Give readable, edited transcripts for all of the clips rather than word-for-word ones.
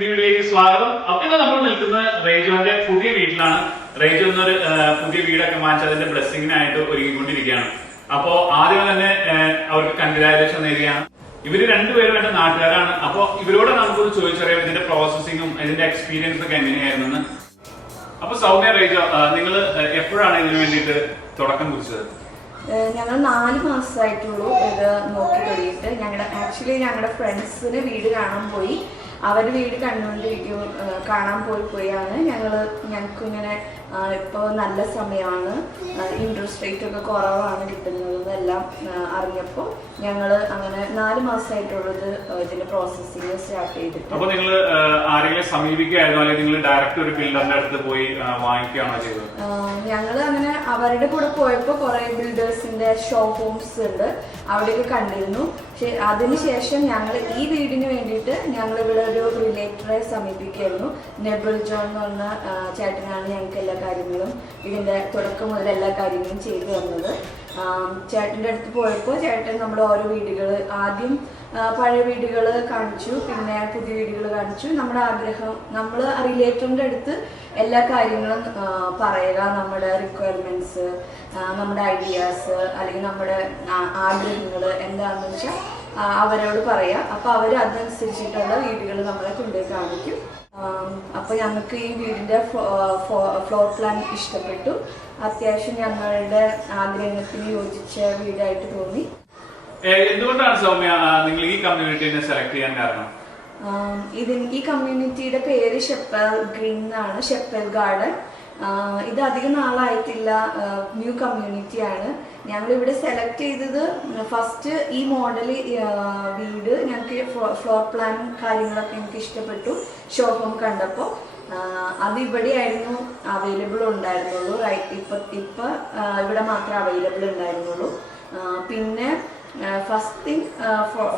പുതിയ വീട്ടിലേക്ക് സ്വാഗതം. അപ്പൊ ഇന്ന് നമ്മൾ നിൽക്കുന്നത് റേജുവിന്റെ പുതിയ വീട്ടിലാണ്. റേജു എന്നൊരു പുതിയ വീടൊക്കെ വാങ്ങിച്ച് അതിന്റെ ബ്ലെസ്സിങ്ങിനായിട്ട് ഒരുങ്ങിക്കൊണ്ടിരിക്കുകയാണ്. അപ്പോ ആദ്യം തന്നെ അവർക്ക് കൺഗ്രാജുലേഷൻ നേരുകയാണ്. ഇവര് രണ്ടുപേരും എന്റെ നാട്ടുകാരാണ്. അപ്പൊ ഇവരോട് നമുക്കൊന്ന് ചോദിച്ചറിയാം ഇതിന്റെ പ്രോസസ്സിങ്ങും ഇതിന്റെ എക്സ്പീരിയൻസ് ഒക്കെ എങ്ങനെയായിരുന്നു. അപ്പൊ സൗമ്യ, റേജു, നിങ്ങൾ എപ്പോഴാണ് ഇതിനു വേണ്ടിയിട്ട് തുടക്കം കുറിച്ചത്? ഞങ്ങൾ 4 മാസമായിട്ടുള്ളൂ ഇത് നോക്കി തുടങ്ങിയിട്ട്. ഞങ്ങളുടെ ഫ്രണ്ട്സിന് വീട് കാണാൻ പോയി. അവർ വീട് കാണാൻ പോയാണ് ഞങ്ങൾക്ക് ഇങ്ങനെ ഇപ്പോൾ നല്ല സമയമാണ്, ഇൻട്രസ്റ്റ് റേറ്റ് ഒക്കെ കുറവാണ് കിട്ടുന്നതെന്നെല്ലാം അറിഞ്ഞപ്പോൾ ഞങ്ങൾ അങ്ങനെ 4 മാസമായിട്ടുള്ളത് ഇതിന്റെ പ്രോസസ്സിങ് സ്റ്റാർട്ട് ചെയ്തിട്ട്. അപ്പോൾ നിങ്ങൾ ആരെങ്കിലും സമീപിക്കുകയായിരുന്നു അല്ലെങ്കിൽ നിങ്ങൾ ഡയറക്റ്റ് ഒരു ബിൽഡറിന്റെ അടുത്ത് പോയി വാങ്ങിക്കുകയാണോ ചെയ്തത്? ഞങ്ങൾ അങ്ങനെ അവരുടെ കൂടെ പോയപ്പോൾ കുറെ ബിൽഡേഴ്സിന്റെ ഷോ ഹോംസ് ഉണ്ട്, അവിടെയൊക്കെ കണ്ടിരുന്നു. പക്ഷെ അതിനുശേഷം ഞങ്ങൾ ഈ വീടിന് വേണ്ടിയിട്ട് ഞങ്ങൾ ഇവിടെ ഒരു റിലേറ്ററെ സമീപിക്കുകയായിരുന്നു. നെബിൾ ജോൺ എന്ന് പറഞ്ഞ ചേട്ടനാണ് ഞങ്ങൾക്ക് എല്ലാ കാര്യങ്ങളും ഇതിന്റെ തുടക്കം മുതൽ എല്ലാ കാര്യങ്ങളും ചെയ്തു തന്നത്. ചേട്ടൻ്റെ അടുത്ത് പോയപ്പോൾ ചേട്ടൻ നമ്മുടെ ഓരോ വീടുകൾ ആദ്യം പഴയ വീടുകൾ കാണിച്ചു, പിന്നെ പുതിയ വീടുകൾ കാണിച്ചു. നമ്മുടെ ആഗ്രഹം, നമ്മൾ റിലേറ്ററിൻ്റെ അടുത്ത് എല്ലാ കാര്യങ്ങളും പറയുക, നമ്മുടെ റിക്വയർമെൻറ്റ്സ്, നമ്മുടെ ഐഡിയാസ് അല്ലെങ്കിൽ നമ്മുടെ ആഗ്രഹങ്ങൾ എന്താണെന്ന് വെച്ചാൽ അവരോട് പറയാം. അപ്പോൾ അവർ അതനുസരിച്ചിട്ടുള്ള വീടുകൾ നമ്മളെ കൊണ്ടുപോയി കാണിക്കും. അപ്പോൾ ഞങ്ങൾക്ക് ഈ വീടിൻ്റെ ഫ്ലോർ പ്ലാൻ ഇഷ്ടപ്പെട്ടു. അത്യാവശ്യം ഞങ്ങളുടെ ആഗ്രഹത്തിന് യോജിച്ച വീടായിട്ട് തോന്നി. എന്തുകൊണ്ടാണ് സൗമ്യ നിങ്ങൾ ഈ കമ്മ്യൂണിറ്റിനെ സെലക്ട് ചെയ്യാൻ കാരണം? ഈ കമ്മ്യൂണിറ്റിയുടെ പേര് ഷെപ്പൽ ഗ്രീൻ എന്നാണ്, ഷെപ്പൽ ഗാർഡൻ. ഇത് അധികം നാളായിട്ടില്ല, ന്യൂ കമ്മ്യൂണിറ്റിയാണ്. ഞങ്ങളിവിടെ സെലക്ട് ചെയ്തത് ഫസ്റ്റ് ഈ മോഡൽ വീട് ഞങ്ങൾക്ക് ഫ്ലോർ പ്ലാനും കാര്യങ്ങളൊക്കെ എനിക്ക് ഇഷ്ടപ്പെട്ടു. ഷോ ഹോം കണ്ടപ്പോൾ അത് ഇവിടെയായിരുന്നു അവൈലബിൾ ഉണ്ടായിരുന്നുള്ളൂ. ഇപ്പം ഇവിടെ മാത്രമേ അവൈലബിൾ ഉണ്ടായിരുന്നുള്ളൂ. പിന്നെ ഫസ്റ്റ് തിങ്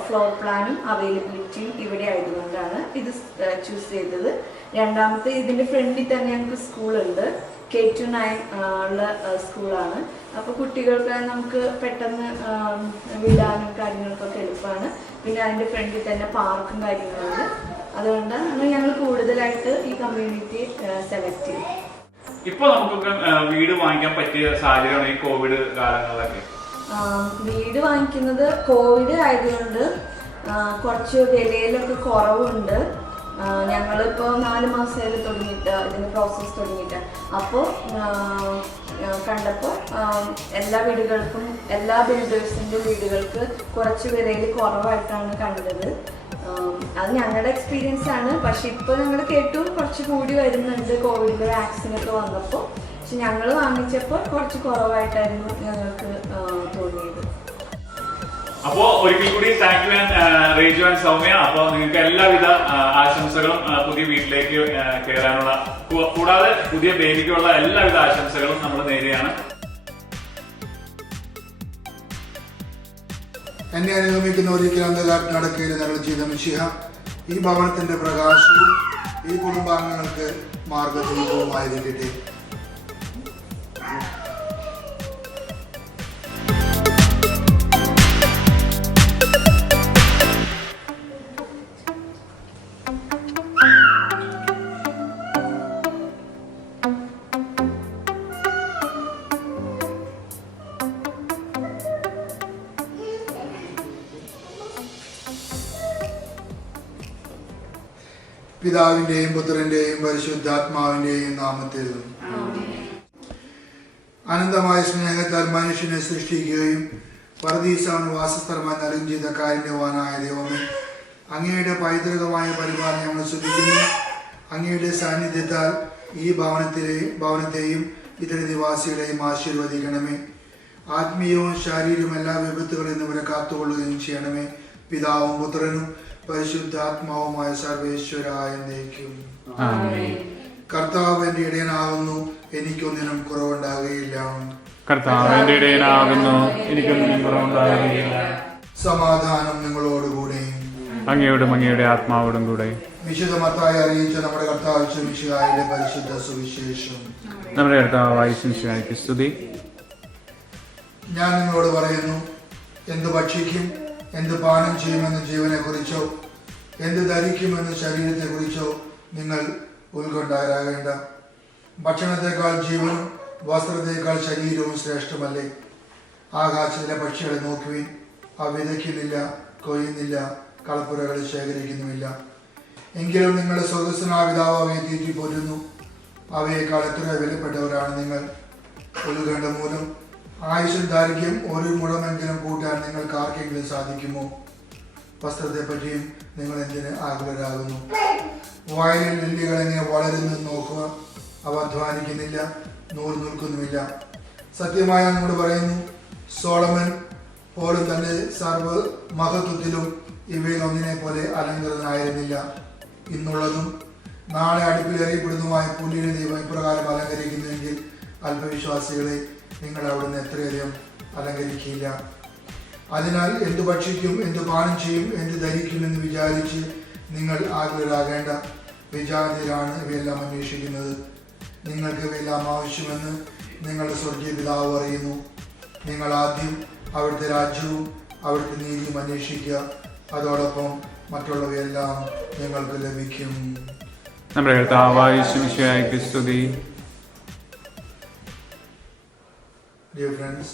ഫ്ലോർ പ്ലാനും അവൈലബിലിറ്റിയും ഇവിടെ ആയതുകൊണ്ടാണ് ഇത് ചൂസ് ചെയ്തത്. രണ്ടാമത്തെ, ഇതിൻ്റെ ഫ്രണ്ടിൽ തന്നെ ഞങ്ങൾക്ക് സ്കൂളുണ്ട്, K to 9 ഉള്ള സ്കൂളാണ്. അപ്പോൾ കുട്ടികൾക്ക് നമുക്ക് പെട്ടെന്ന് വിടാനും കാര്യങ്ങൾക്കൊക്കെ എളുപ്പമാണ്. പിന്നെ അതിൻ്റെ ഫ്രണ്ടിൽ തന്നെ പാർക്കും കാര്യങ്ങളുണ്ട്. അതുകൊണ്ടാണ് ഞങ്ങൾ കൂടുതലായിട്ട് ഈ കമ്മ്യൂണിറ്റി സെലക്ട് ചെയ്തത്. ഇപ്പോൾ നമുക്കൊക്കെ വീട് വാങ്ങിക്കാൻ പറ്റിയ സാഹചര്യമാണ് ഈ കോവിഡ് കാലങ്ങളിലൊക്കെ. വീട് വാങ്ങിക്കുന്നത് കോവിഡ് ആയതുകൊണ്ട് കുറച്ച് വിലയിലൊക്കെ കുറവുണ്ട്. ഞങ്ങളിപ്പോൾ 4 മാസമായിട്ട് തുടങ്ങിയിട്ട് ഇതിന് പ്രോസസ്സ് തുടങ്ങിയിട്ട്. അപ്പോൾ കണ്ടപ്പോൾ എല്ലാ വീടുകൾക്കും എല്ലാ ബിൽഡേഴ്സിൻ്റെ വീടുകൾക്ക് കുറച്ച് വിലയിൽ കുറവായിട്ടാണ് കണ്ടത്. അത് ഞങ്ങളുടെ എക്സ്പീരിയൻസ് ആണ്. പക്ഷെ ഇപ്പോൾ ഞങ്ങൾ കേട്ടു കുറച്ച് കൂടി വരുന്നുണ്ട് കോവിഡിൻ്റെ വാക്സിനൊക്കെ വന്നപ്പോൾ. പക്ഷെ ഞങ്ങൾ വാങ്ങിച്ചപ്പോൾ കുറച്ച് കുറവായിട്ടായിരുന്നു ഞങ്ങൾക്ക് തോന്നിയത്. അപ്പോ ഒരിക്കൽ കൂടി താങ്ക് യു റേജു ആൻഡ് സൗമ്യ. അപ്പോൾ നിങ്ങൾക്ക് എല്ലാവിധ ആശംസകളും പുതിയ വീട്ടിലേക്ക് കയറാനുള്ള, കൂടാതെ പുതിയ ബേബിക്കുള്ള എല്ലാവിധ ആശംസകളും നമ്മൾ നേരെയാണ്. എന്നെ അനുഗമിക്കുന്ന ഒരിക്കലും അന്ധകാരത്തിൽ നടക്കയിൽ ഞങ്ങൾ ചെയ്ത മിശിഹ ഈ ഭവനത്തിന്റെ പ്രകാശവും ഈ കുടുംബാംഗങ്ങൾക്ക് മാർഗദീപവുമായിരിക്കട്ടെ. പിതാവിന്റെയും പുത്രന്റെയും പരിശുദ്ധാത്മാവിന്റെയും നാമത്തിൽ. അനന്തമായ സ്നേഹത്താൽ മനുഷ്യനെ സൃഷ്ടിക്കുകയും പരദീസാണ് വാസസ്ഥലമായി നൽകുകയും ചെയ്ത കാരുണ്യവാനായ ദൈവമേ, അങ്ങയുടെ പൈതൃകമായ പരിപാലനം ഞങ്ങൾ ശ്രദ്ധിക്കുന്നു. അങ്ങയുടെ സാന്നിധ്യത്താൽ ഈ ഭവനത്തെയും ഇതര നിവാസികളെയും ആശീർവദിക്കണമേ. ആത്മീയവും ശാരീരികവും എല്ലാ വിപത്തുകളിൽ നിന്ന് ഇവരെ കാത്തുകൊള്ളുകയും ചെയ്യണമേ. പിതാവും പുത്രനും പരിശുദ്ധാത്മാവുമായ സർവേശ്വരായ എന്നേക്കും. കർത്താവ് എന്റെ ഇടയനാകുന്നു, എനിക്കൊന്നിനും കുറവുണ്ടാകുകയില്ല. സമാധാനം നിങ്ങളോടുകൂടെ, അങ്ങയുടെ ആത്മാവോടും കൂടെ. വിശുദ്ധ മത്തായി അറിയിച്ച നമ്മുടെ കർത്താവ് മിശിഹായിയുടെ പരിശുദ്ധ സുവിശേഷം. നമ്മുടെ കർത്താവായ മിശിഹായ്ക്ക് സ്തുതി. ഞാൻ നിങ്ങളോട് പറയുന്നു, എന്ത് ഭക്ഷിക്കും എന്ത് പാനം ചെയ്യുമെന്ന് ജീവനെ കുറിച്ചോ എന്ത് ധരിക്കുമെന്ന് ശരീരത്തെക്കുറിച്ചോ നിങ്ങൾ ഉത്കണ്ഠരാകേണ്ട. ഭക്ഷണത്തെക്കാൾ ജീവനും വസ്ത്രത്തെക്കാൾ ശരീരവും ശ്രേഷ്ഠമല്ലേ? ആകാശത്തിലെ പക്ഷികളെ നോക്കുവിൻ, അവ വിതയ്ക്കുന്നില്ല, കൊയ്യുന്നില്ല, കളപ്പുരകളിൽ ശേഖരിക്കുന്നുമില്ല. എങ്കിലും നിങ്ങളുടെ സ്വർഗസ്വനായ പിതാവ് അവയെ തീറ്റിപ്പോറ്റുന്നു. അവയേക്കാൾ എത്ര വിലപ്പെട്ടവരാണ് നിങ്ങൾ. ഉത്കണ്ഠ മൂലം ആയുഷ്യം ദാരിദ്ര്യം ഒരു മുഴമെങ്കിലും കൂട്ടാൻ നിങ്ങൾക്ക് ആർക്കെങ്കിലും സാധിക്കുമോ? വസ്ത്രത്തെപ്പറ്റിയും നിങ്ങൾ എന്തിന് ആകുലരാകുന്നു? വയലിൽ ലില്ലികൾ എങ്ങനെ വളരുന്നു നോക്കുക. അവ അധ്വാനിക്കുന്നില്ല, നൂൽ നിൽക്കുന്നുമില്ല. സത്യമായി നമ്മോട് പറയുന്നു, സോളമൻ പോലും തന്റെ സർവ മഹത്വത്തിലും ഇവയിൽ ഒന്നിനെ പോലെ അലങ്കൃതനായിരുന്നില്ല. ഇന്നുള്ളതും നാളെ അടുപ്പിൽ എറിയപ്പെടുന്നതുമായ പുല്ലിനെ ദൈവം ഇപ്രകാരം അലങ്കരിക്കുന്നുവെങ്കിൽ അല്പവിശ്വാസികളെ നിങ്ങൾ അവിടുന്ന് എത്രയധികം അലങ്കരിക്കില്ല. അതിനാൽ എന്തു ഭക്ഷിക്കും, എന്തു പാനം ചെയ്യും, എന്ത് ധരിക്കുമെന്ന് വിചാരിച്ച് നിങ്ങൾ ആകുലരാകേണ്ട. വിജാതിരാണ് ഇവയെല്ലാം അന്വേഷിക്കുന്നത്. നിങ്ങൾക്ക് ഇവയെല്ലാം ആവശ്യമെന്ന് നിങ്ങളുടെ സ്വർഗീയ പിതാവ് അറിയുന്നു. നിങ്ങൾ ആദ്യം അവിടുത്തെ രാജ്യവും അവിടുത്തെ നീതിയും അന്വേഷിക്കുക, അതോടൊപ്പം മറ്റുള്ളവയെല്ലാം നിങ്ങൾക്ക് ലഭിക്കും. നമ്മുടെ കർത്താവായ യേശുമിശിഹായ്ക്ക് സ്തുതി. Dear friends,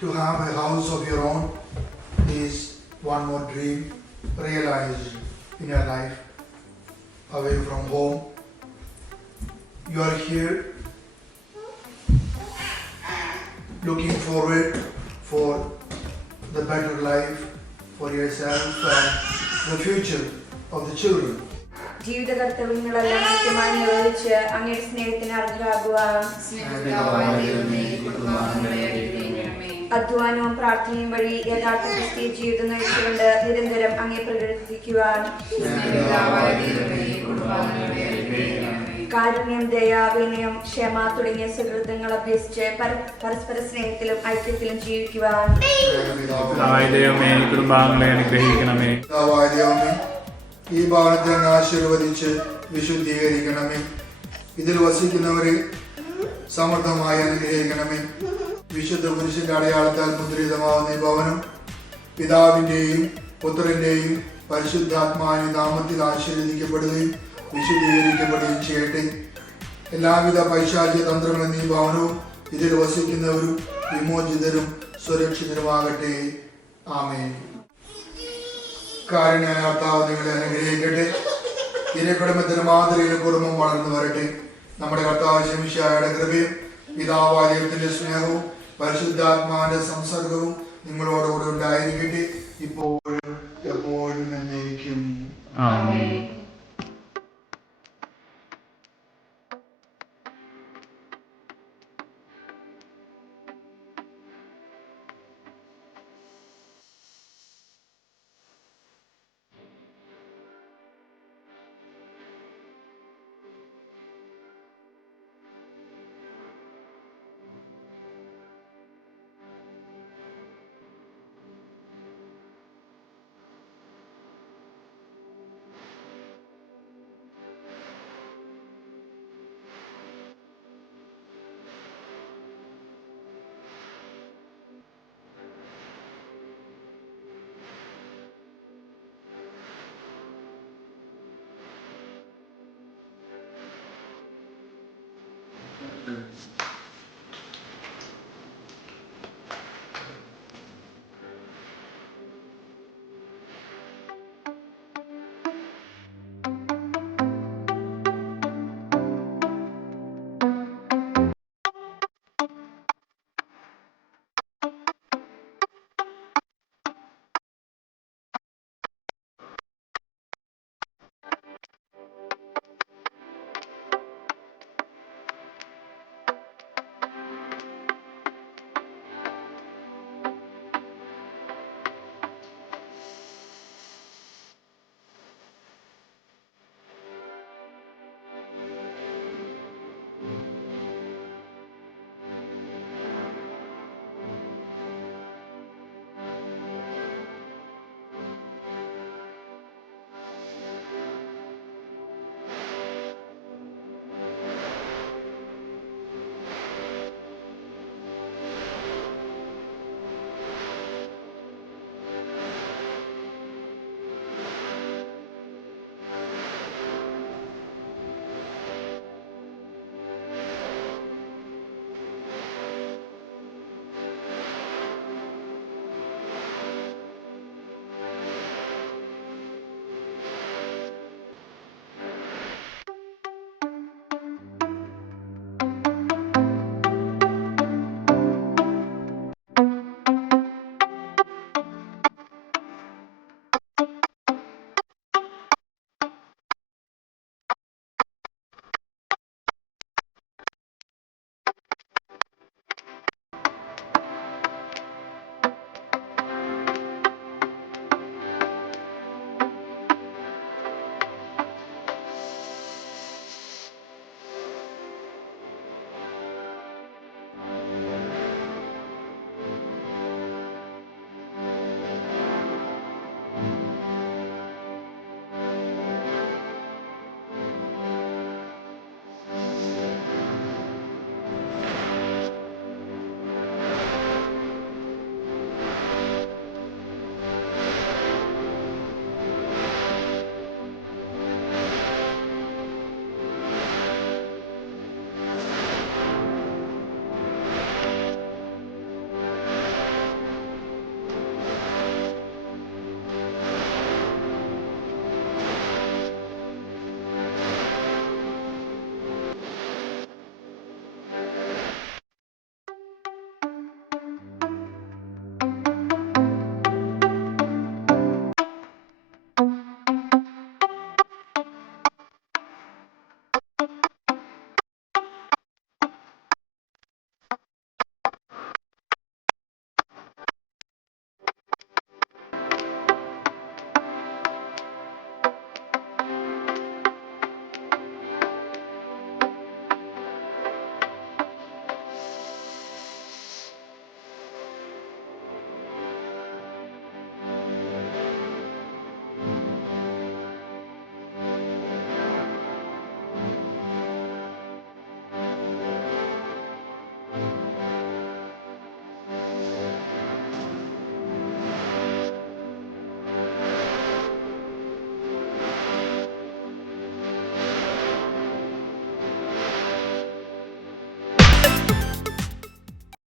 to have a house of your own is one more dream realized in your life. Away from home, you are here looking forward for the better life for yourself and the future of the children. ജീവിത കർത്തവ്യങ്ങളെല്ലാം കൃത്യമായി നിർവഹിച്ച് അങ്ങയുടെ സ്നേഹത്തിന് അർഹരാകുവാൻ അധ്വാനവും പ്രാർത്ഥനയും വഴി യഥാർത്ഥ ക്രിസ്തീയ ജീവിതം നയിച്ചുകൊണ്ട് നിരന്തരം അങ്ങേ പ്രകീർത്തിക്കുവാൻ കാരുണ്യം, ദയ, വിനയം, ക്ഷമ തുടങ്ങിയ സുഹൃത്തുക്കൾ അഭ്യസിച്ച് പരസ്പര സ്നേഹത്തിലും ഐക്യത്തിലും ജീവിക്കുവാൻ കുടുംബാംഗങ്ങളെ അനുഗ്രഹിക്കണമേ. ഈ ഭവനത്തെ അങ്ങ് ആശീർവദിച്ച് വിശുദ്ധീകരിക്കണമേ. ഇതിൽ വസിക്കുന്നവരെ സമൃദ്ധമായി അനുഗ്രഹിക്കണമേ. വിശുദ്ധ പുരുഷന്റെ അടയാളത്താൽ മുദ്രിതമാവുന്ന ഈ ഭവനം പിതാവിന്റെയും പുത്രന്റെയും പരിശുദ്ധാത്മാവിന്റെ നാമത്തിൽ ആശീർവദിക്കപ്പെടുകയും വിശുദ്ധീകരിക്കപ്പെടുകയും ചെയ്യട്ടെ. എല്ലാവിധ പൈശാചിക തന്ത്രങ്ങളും ഈ ഭവനവും ഇതിൽ വസിക്കുന്നവരും വിമോചിതരും സുരക്ഷിതരുമാകട്ടെ. ആമേൻ. കാരുണ്യമായ കർത്താവ് നിങ്ങളെ അനുഗ്രഹിക്കട്ടെ. തിരുക്കുടുംബത്തിന് മാതൃകയിൽ കുടുംബം വളർന്നു വരട്ടെ. നമ്മുടെ കർത്താവ് ശമിശിഹായുടെ കൃപയും പിതാവായ ദൈവത്തിന്റെ സ്നേഹവും പരിശുദ്ധാത്മാവിന്റെ സംസർഗവും നിങ്ങളോടുകൂടി ഉണ്ടായിരിക്കട്ടെ, ഇപ്പോഴും എപ്പോഴും എന്നേക്കും. ആമേൻ. Amen.